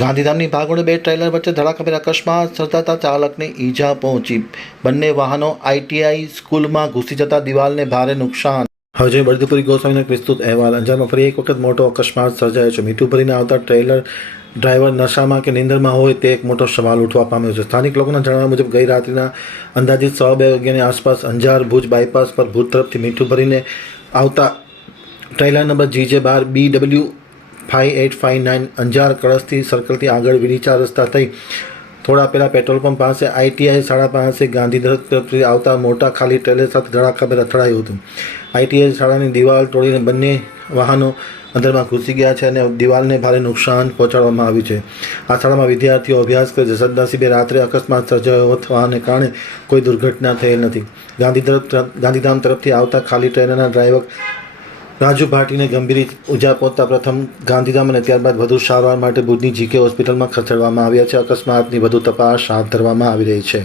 ગાંધીધામની ભાગોળે બે ટ્રેલર વચ્ચે ધડાકાભેર અકસ્માત સર્જાતા ચાલકને ઈજા પહોંચી. બંને વાહનો આઈટીઆઈ સ્કૂલમાં ઘૂસી જતા દિવાલને ભારે નુકસાન. હવે જોઈએ બળદીપુરી ગોસ્વામીનો વિસ્તૃત અહેવાલ. અંજારમાં ફરી એક વખત મોટો અકસ્માત સર્જાયો છે. મીઠું ભરીને આવતા ટ્રેલર ડ્રાઈવર નશામાં કે નીંદરમાં હોય તે એક મોટો સવાલ ઉઠવા પામ્યો છે. સ્થાનિક લોકોના જણાવ્યા મુજબ ગઈ રાત્રિના અંદાજિત 2:15 વાગ્યાની આસપાસ અંજાર ભુજ બાયપાસ પર ભુજ તરફથી મીઠું ભરીને આવતા ટ્રેલર નંબર GJ12BW 5859 અંજાર કળશથી સર્કલથી આગળ વિરીચા રસ્તા થઈ થોડા પહેલાં પેટ્રોલ પંપ પાસે આઈટીઆઈ શાળા પાસે ગાંધીધામ તરફથી આવતા મોટા ખાલી ટ્રેલર સાથે ધડાકાભેર અથડાયું હતું. આઈટીઆઈ શાળાની દિવાલ તોડીને બંને વાહનો અંદરમાં ઘૂસી ગયા છે અને દિવાલને ભારે નુકસાન પહોંચાડવામાં આવ્યું છે. આ શાળામાં વિદ્યાર્થીઓ અભ્યાસ કરે છે. સદનસીબે રાત્રે અકસ્માત સર્જાયો થવાને કારણે કોઈ દુર્ઘટના થયેલ નથી. ગાંધીધામ તરફથી આવતા ખાલી ટ્રેલરના ડ્રાઈવર રાજુ ભાટીને ગંભીર ઈજા પહોંચતા પ્રથમ ગાંધીધામ અને ત્યારબાદ વધુ સારવાર માટે ભુજની GK હોસ્પિટલમાં ખસેડવામાં આવ્યા છે. અકસ્માતની વધુ તપાસ હાથ ધરવામાં આવી રહી છે.